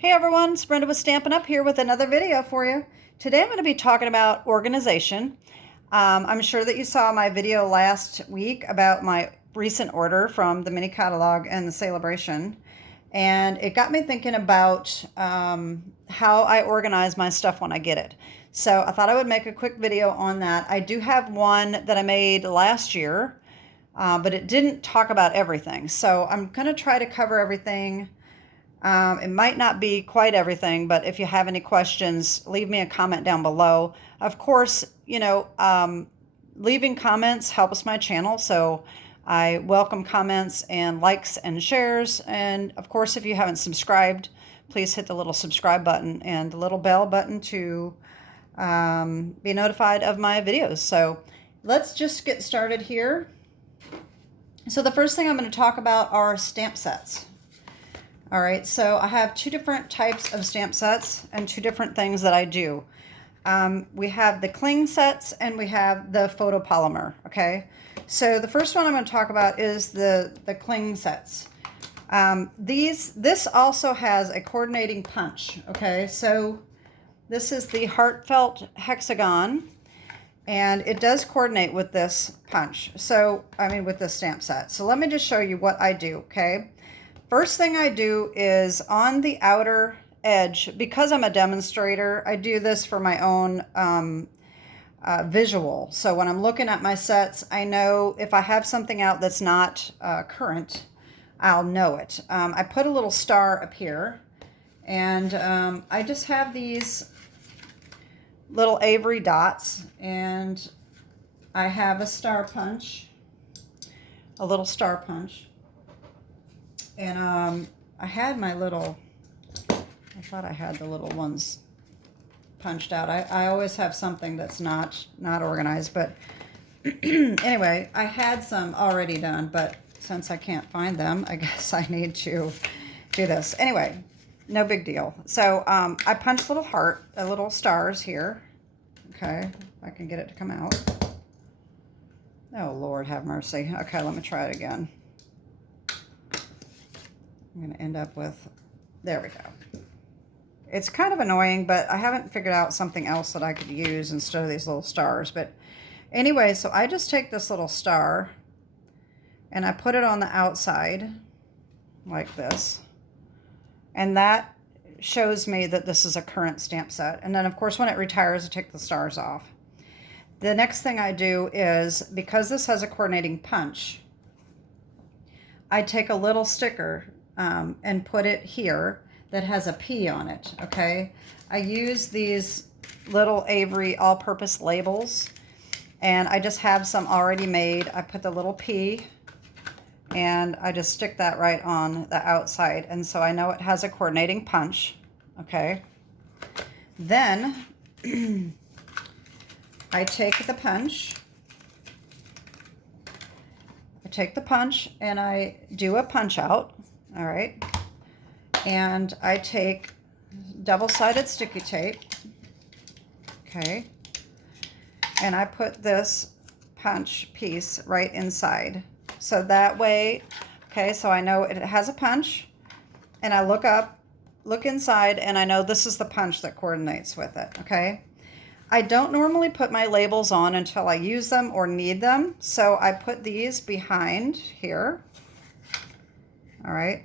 Hey everyone, it's Brenda with Stampin' Up here with another video for you. Today I'm going to be talking about organization. I'm sure that you saw my video last week about my recent order from the mini catalog and the celebration. And it got me thinking about how I organize my stuff when I get it. So I thought I would make a quick video on that. I do have one that I made last year, but it didn't talk about everything. So I'm going to try to cover everything. It might not be quite everything, but if you have any questions, leave me a comment down below. Of course, leaving comments helps my channel, so I welcome comments and likes and shares. And of course, if you haven't subscribed, please hit the little subscribe button and the little bell button to be notified of my videos. So let's just get started here. So the first thing I'm going to talk about are stamp sets. All right, so I have two different types of stamp sets and two different things that I do. We have the cling sets and we have the photopolymer, okay? So the first one I'm going to talk about is the cling sets. This also has a coordinating punch, okay? So this is the heartfelt hexagon, and it does coordinate with this punch. So, with this stamp set. So let me just show you what I do, okay? First thing I do is on the outer edge, because I'm a demonstrator, I do this for my own visual. So when I'm looking at my sets, I know if I have something out that's not current, I'll know it. I put a little star up here, and I just have these little Avery dots, and I have a star punch, a little star punch. And I had my little, I thought I had the little ones punched out. I always have something that's not organized, but anyway, I had some already done, but since I can't find them, I guess I need to do this. Anyway, no big deal. So I punched little stars here. Okay, if I can get it to come out. Oh, Lord have mercy. Okay, let me try it again. I'm going to end up with, there we go. It's kind of annoying, but I haven't figured out something else that I could use instead of these little stars. But anyway, so I just take this little star and I put it on the outside like this. And that shows me that this is a current stamp set. And then, of course, when it retires, I take the stars off. The next thing I do is, because this has a coordinating punch, I take a little sticker and put it here that has a P on it, okay? I use these little Avery all-purpose labels, and I just have some already made. I put the little P, and I just stick that right on the outside, and so I know it has a coordinating punch, okay? Then I take the punch. And I do a punch out, all right? And I take double-sided sticky tape, okay? And I put this punch piece right inside. So that way, okay, so I know it has a punch, and I look inside, and I know this is the punch that coordinates with it, okay? I don't normally put my labels on until I use them or need them, so I put these behind here, all right?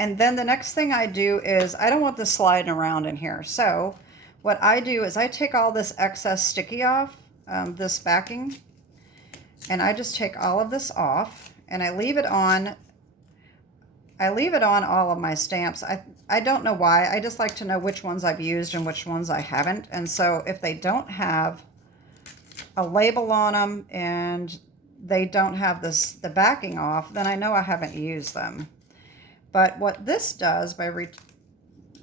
And then the next thing I do is, I don't want this sliding around in here, so what I do is I take all this excess sticky off, this backing, and I just take all of this off, and I leave it on all of my stamps. I don't know why. I just like to know which ones I've used and which ones I haven't. And so if they don't have a label on them and they don't have the backing off, then I know I haven't used them. But what this does by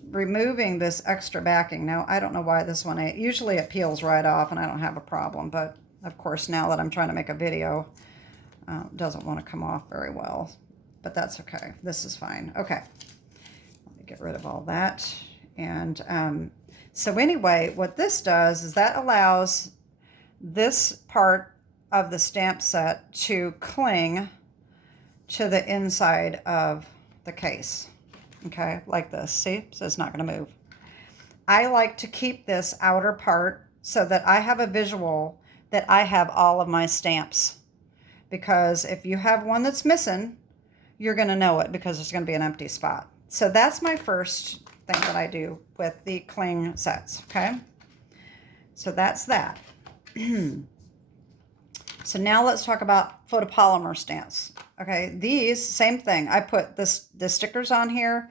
removing this extra backing, now I don't know why this one, usually it peels right off and I don't have a problem. But of course, now that I'm trying to make a video, it doesn't want to come off very well. But that's okay. This is fine. Okay. Let me get rid of all that. And so anyway, what this does is that allows this part of the stamp set to cling to the inside of the case. okay, like this. See, so it's not going to move. I like to keep this outer part so that I have a visual that I have all of my stamps. Because if you have one that's missing, you're going to know it because there's going to be an empty spot. So that's my first thing that I do with the cling sets, okay? So that's that. So now let's talk about photopolymer stamps. Okay, these, same thing. I put the stickers on here,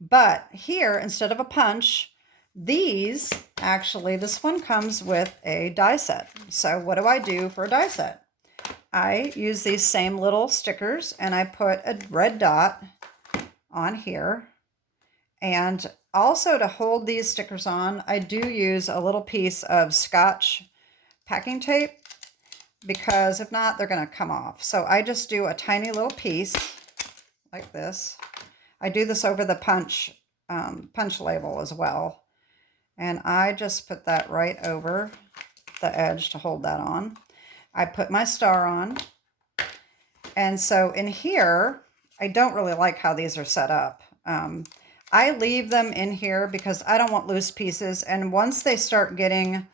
but here, instead of a punch, these, actually, this one comes with a die set. So what do I do for a die set? I use these same little stickers and I put a red dot on here. And also to hold these stickers on, I do use a little piece of Scotch packing tape because if not, they're going to come off. So I just do a tiny little piece like this. I do this over the punch label as well. And I just put that right over the edge to hold that on. I put my star on. And so in here, I don't really like how these are set up. I leave them in here because I don't want loose pieces. And once they start getting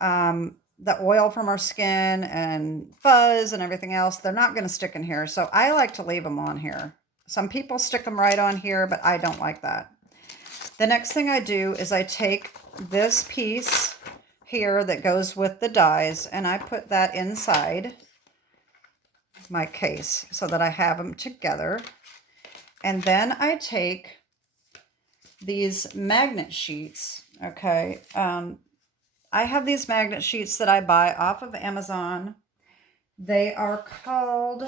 the oil from our skin and fuzz and everything else, they're not going to stick in here. So I like to leave them on here. Some people stick them right on here, but I don't like that. The next thing I do is I take this piece here that goes with the dies and I put that inside my case so that I have them together. And then I take these magnet sheets, okay? I have these magnet sheets that I buy off of Amazon. They are called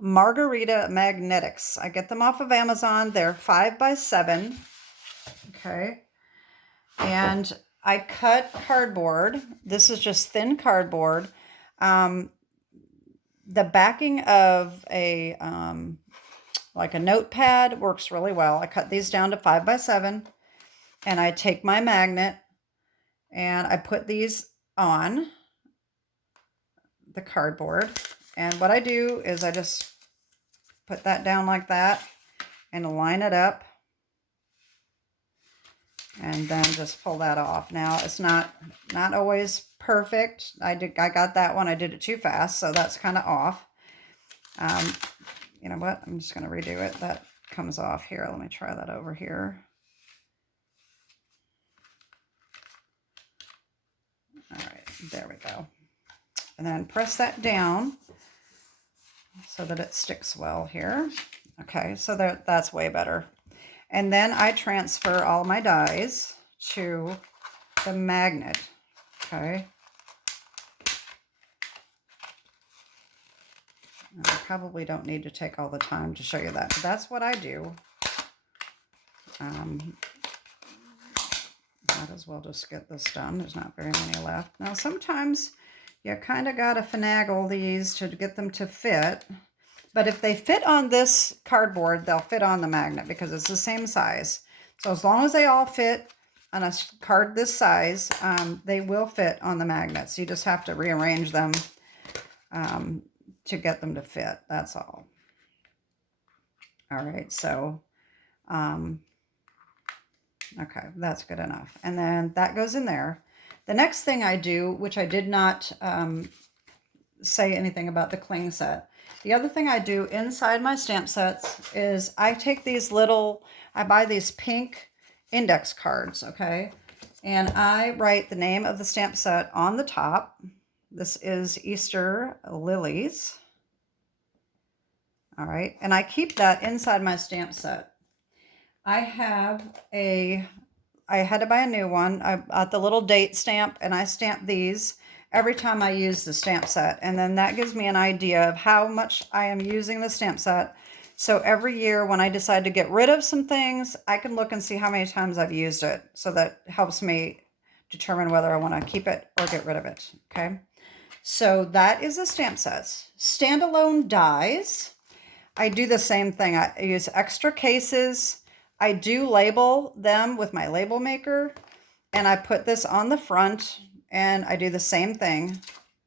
Margarita Magnetics. I get them off of Amazon. They're 5x7. Okay. And I cut cardboard. This is just thin cardboard. The backing of a like a notepad works really well. I cut these down to 5x7 and I take my magnet and I put these on the cardboard. And what I do is I just put that down like that and line it up and then just pull that off. Now it's not always perfect. I got that one. I did it too fast, so that's kind of off. You know what? I'm just going to redo it. That comes off here. Let me try that over here. All right, there we go. And then press that down so that it sticks well here. Okay, so that's way better. And then I transfer all my dies to the magnet, okay? I probably don't need to take all the time to show you that, but that's what I do. Might as well just get this done. There's not very many left. Now, sometimes you kind of got to finagle these to get them to fit. But if they fit on this cardboard, they'll fit on the magnet because it's the same size. So as long as they all fit on a card this size, they will fit on the magnets. You just have to rearrange them to get them to fit. That's all. All right, so, okay, that's good enough. And then that goes in there. The next thing I do, which I did not say anything about the cling set. The other thing I do inside my stamp sets is I take these I buy these pink index cards, okay? And I write the name of the stamp set on the top. This is Easter Lilies. All right, and I keep that inside my stamp set. I had to buy a new one. I bought the little date stamp and I stamp these every time I use the stamp set. And then that gives me an idea of how much I am using the stamp set. So every year when I decide to get rid of some things, I can look and see how many times I've used it. So that helps me determine whether I want to keep it or get rid of it. Okay. So that is the stamp sets. Standalone dies. I do the same thing. I use extra cases. I do label them with my label maker. And I put this on the front. And I do the same thing,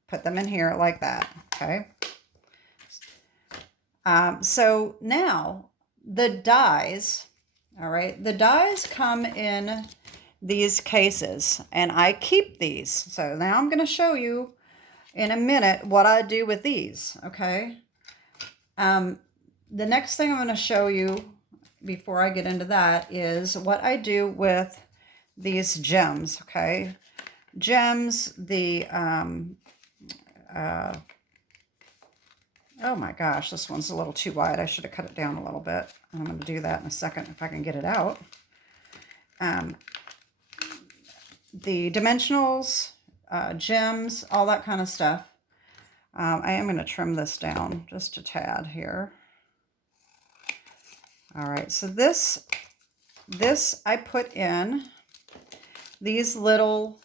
put them in here like that, okay? So now the dies, all right, the dies come in these cases and I keep these. So now I'm going to show you in a minute what I do with these, okay? The next thing I'm going to show you before I get into that is what I do with these gems, okay? Gems, oh my gosh, this one's a little too wide. I should have cut it down a little bit. I'm going to do that in a second if I can get it out. The dimensionals, gems, all that kind of stuff. I am going to trim this down just a tad here. All right, so this I put in these little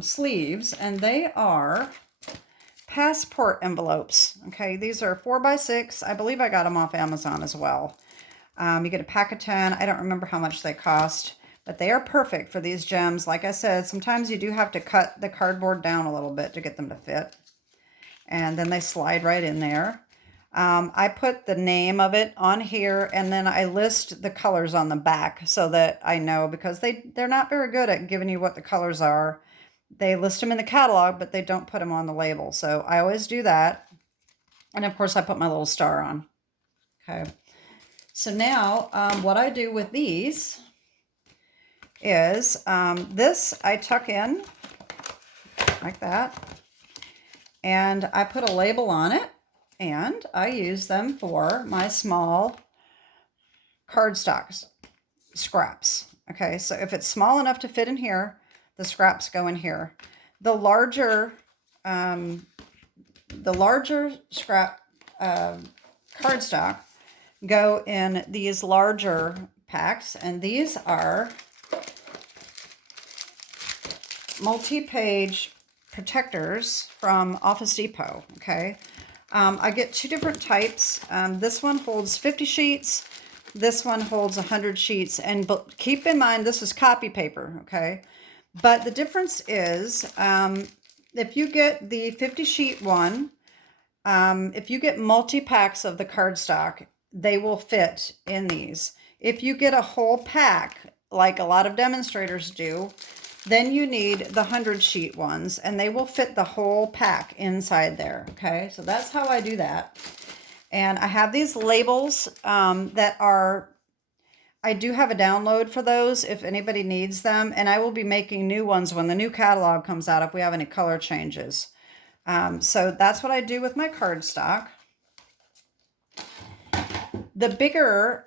sleeves, and they are passport envelopes. Okay, these are 4x6. I believe I got them off Amazon as well. You get a pack of 10. I don't remember how much they cost, but they are perfect for these gems. Like I said, sometimes you do have to cut the cardboard down a little bit to get them to fit. And then they slide right in there. I put the name of it on here, and then I list the colors on the back so that I know, because they're not very good at giving you what the colors are. They list them in the catalog, but they don't put them on the label. So I always do that. And of course, I put my little star on. Okay. So now what I do with these is this I tuck in like that. And I put a label on it. And I use them for my small cardstock scraps. Okay, so if it's small enough to fit in here, the scraps go in here. The larger scrap cardstock go in these larger packs, and these are multi-page protectors from Office Depot. Okay. I get two different types. This one holds 50 sheets. This one holds 100 sheets. And keep in mind, this is copy paper, okay? But the difference is, if you get the 50 sheet one, if you get multi-packs of the cardstock, they will fit in these. If you get a whole pack, like a lot of demonstrators do, then you need the 100 sheet ones, and they will fit the whole pack inside there, okay? So that's how I do that. And I have these labels that are, I do have a download for those if anybody needs them, and I will be making new ones when the new catalog comes out if we have any color changes. So that's what I do with my cardstock. The bigger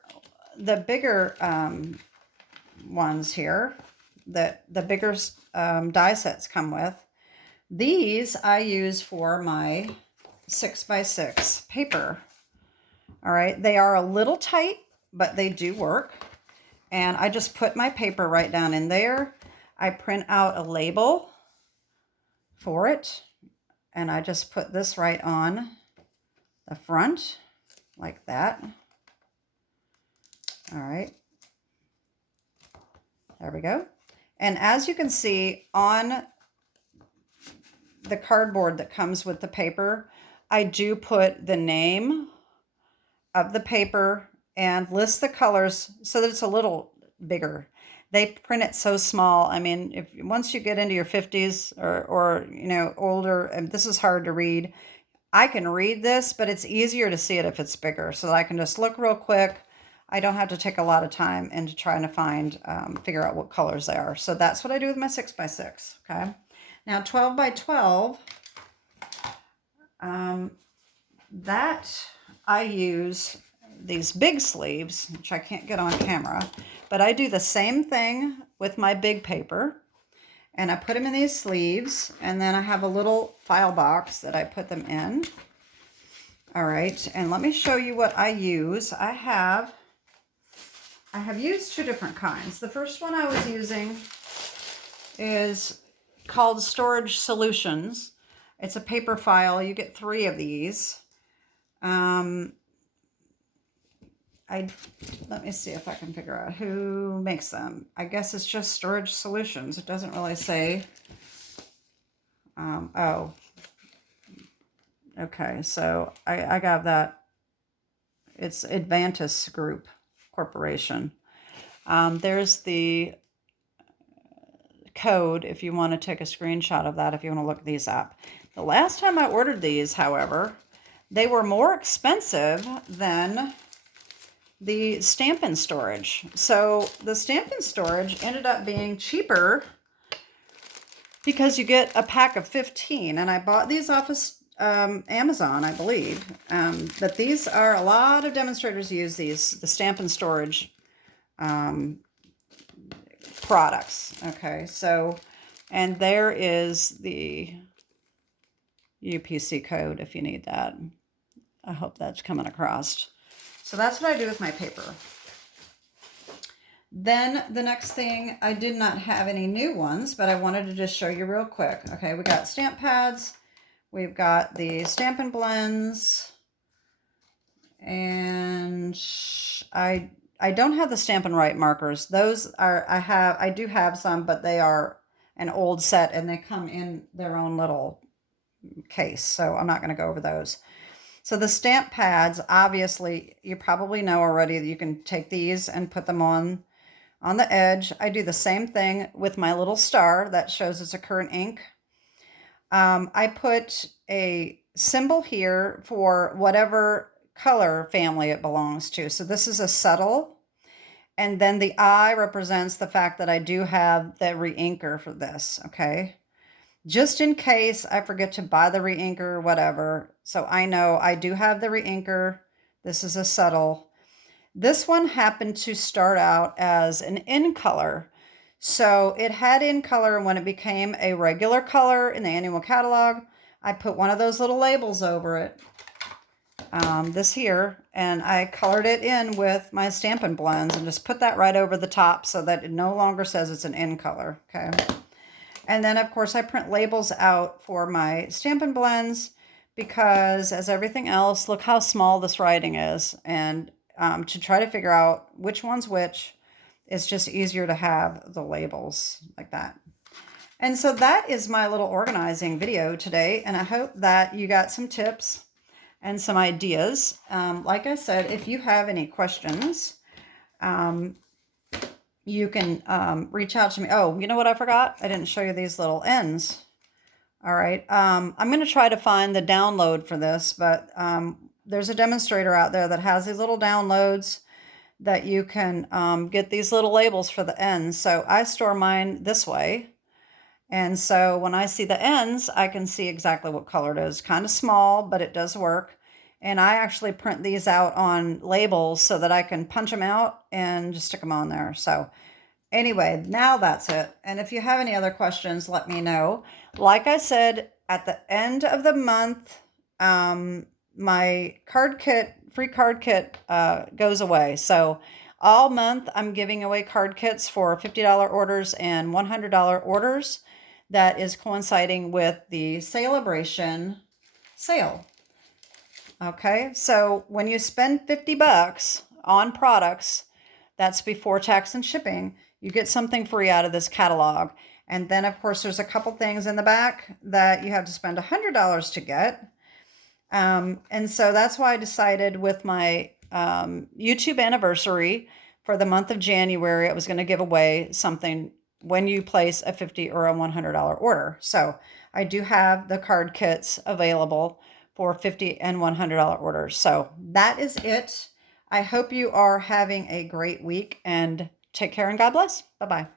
ones here, that the bigger die sets come with, these I use for my 6x6 paper. All right, they are a little tight, but they do work. And I just put my paper right down in there. I print out a label for it, and I just put this right on the front like that. All right, there we go. And as you can see on the cardboard that comes with the paper, I do put the name of the paper and list the colors so that it's a little bigger. They print it so small. I mean, once you get into your 50s or you know, older, and this is hard to read, I can read this, but it's easier to see it if it's bigger, so that I can just look real quick. I don't have to take a lot of time into trying to figure out what colors they are. So that's what I do with my 6x6, okay? Now 12x12, that I use these big sleeves, which I can't get on camera, but I do the same thing with my big paper. And I put them in these sleeves, and then I have a little file box that I put them in. All right, and let me show you what I use. I have used two different kinds. The first one I was using is called Storage Solutions. It's a paper file. You get 3 of these. Let me see if I can figure out who makes them. I guess it's just Storage Solutions. It doesn't really say. Oh, okay. So I got that It's Advantis Group Corporation. There's the code if you want to take a screenshot of that, if you want to look these up. The last time I ordered these, however, they were more expensive than the Stampin' Storage. So the Stampin' Storage ended up being cheaper because you get a pack of 15. And I bought these off of Amazon, I believe. But these are, a lot of demonstrators use these, the Stampin' Storage products. Okay, so, and there is the UPC code if you need that. I hope that's coming across. So that's what I do with my paper. Then the next thing, I did not have any new ones, but I wanted to just show you real quick. Okay, we got stamp pads. We've got the Stampin' Blends. And I don't have the Stampin' Right markers. Those are, I do have some, but they are an old set and they come in their own little case. So I'm not going to go over those. So the stamp pads, obviously, you probably know already that you can take these and put them on the edge. I do the same thing with my little star that shows it's a current ink. I put a symbol here for whatever color family it belongs to. So this is a subtle. And then the I represents the fact that I do have the re-inker for this, okay? Just in case I forget to buy the re-inker or whatever. So I know I do have the re-inker. This is a subtle. This one happened to start out as an in color. So it had in color, and when it became a regular color in the annual catalog, I put one of those little labels over it. This here, and I colored it in with my Stampin' Blends and just put that right over the top so that it no longer says it's an in color, okay? And then, of course, I print labels out for my Stampin' Blends because, as everything else, look how small this writing is. And to try to figure out which one's which, it's just easier to have the labels like that. And so that is my little organizing video today, and I hope that you got some tips and some ideas. Like I said, if you have any questions, you can reach out to me. Oh, you know what I forgot? I didn't show you these little ends. All right. I'm going to try to find the download for this, but there's a demonstrator out there that has these little downloads that you can get these little labels for the ends. So I store mine this way. And so when I see the ends, I can see exactly what color it is. Kind of small, but it does work. And I actually print these out on labels so that I can punch them out and just stick them on there. So anyway, now that's it. And if you have any other questions, let me know. Like I said, at the end of the month, my card kit, free card kit goes away. So all month I'm giving away card kits for $50 orders and $100 orders. That is coinciding with the Celebration sale. Okay, so when you spend 50 bucks on products, that's before tax and shipping, you get something free out of this catalog. And then, of course, there's a couple things in the back that you have to spend $100 to get. And so that's why I decided with my YouTube anniversary for the month of January, I was going to give away something when you place a $50 or a $100 order. So I do have the card kits available for $50 and $100 orders. So that is it. I hope you are having a great week, and take care and God bless. Bye-bye.